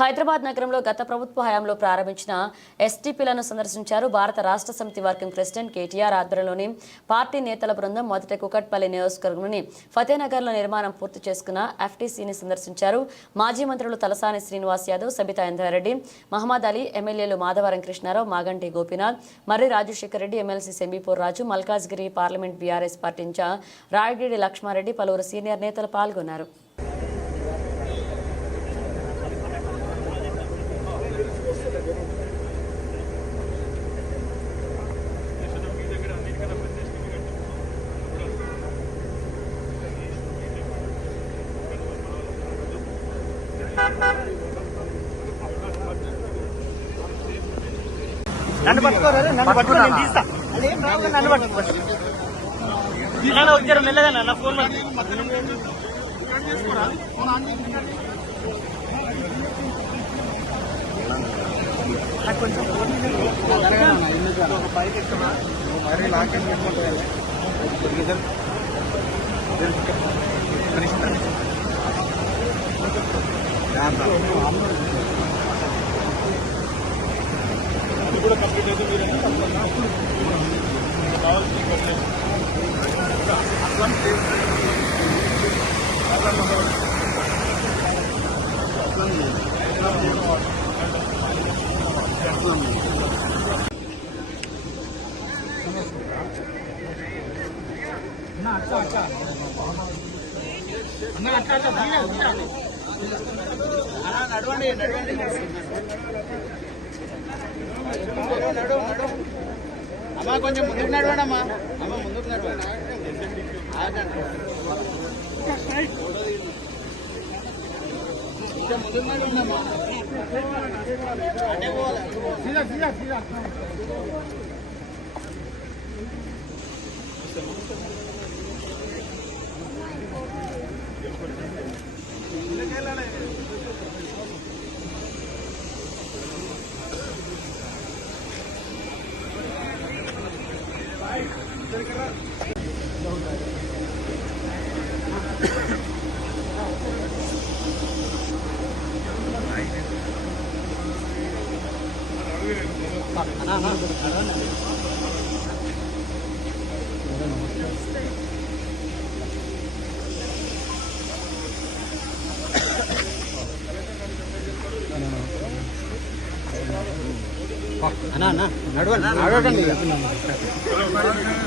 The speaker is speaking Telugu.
హైదరాబాద్ నగరంలో గత ప్రభుత్వ హయాంలో ప్రారంభించిన ఎస్టీపీలను సందర్శించారు. భారత రాష్ట్ర సమితి వర్కింగ్ ప్రెసిడెంట్ కేటీఆర్ ఆధ్వర్యంలోని పార్టీ నేతల బృందం మొదట కుకట్పల్లి నియోజకవర్గంలోని ఫతేనగర్లో నిర్మాణం పూర్తి చేసుకున్న ఎఫ్టీసీని సందర్శించారు. మాజీ మంత్రులు తలసాని శ్రీనివాస్ యాదవ్, సబితా ఇంద్రారెడ్డి, మహమ్మద్ అలీ, ఎమ్మెల్యేలు Madhavaram Krishna Rao, Maganti Gopinath, Marri Rajasekhar Reddy, MLC Shambipur Raju, Malkajgiri parliament BRS party in charge Rayagiri Lakshma Reddy, పలువురు సీనియర్ నేతలు పాల్గొన్నారు. నన్ను పట్టుకోరా నేను తీస్తా నన్ను పట్టుకో వచ్చారు మెల్లగా నా ఫోన్ కొంచెం కూడా కంప్లీట్ అయితే మీరు నడవండి నడవండి అమ్మా కొంచెం ముందుకు నడవండి అమ్మా అమ్మ ముందుకు నడవండి ముందుకు నడవండి అమ్మా అంటే పోవాలి నడవండి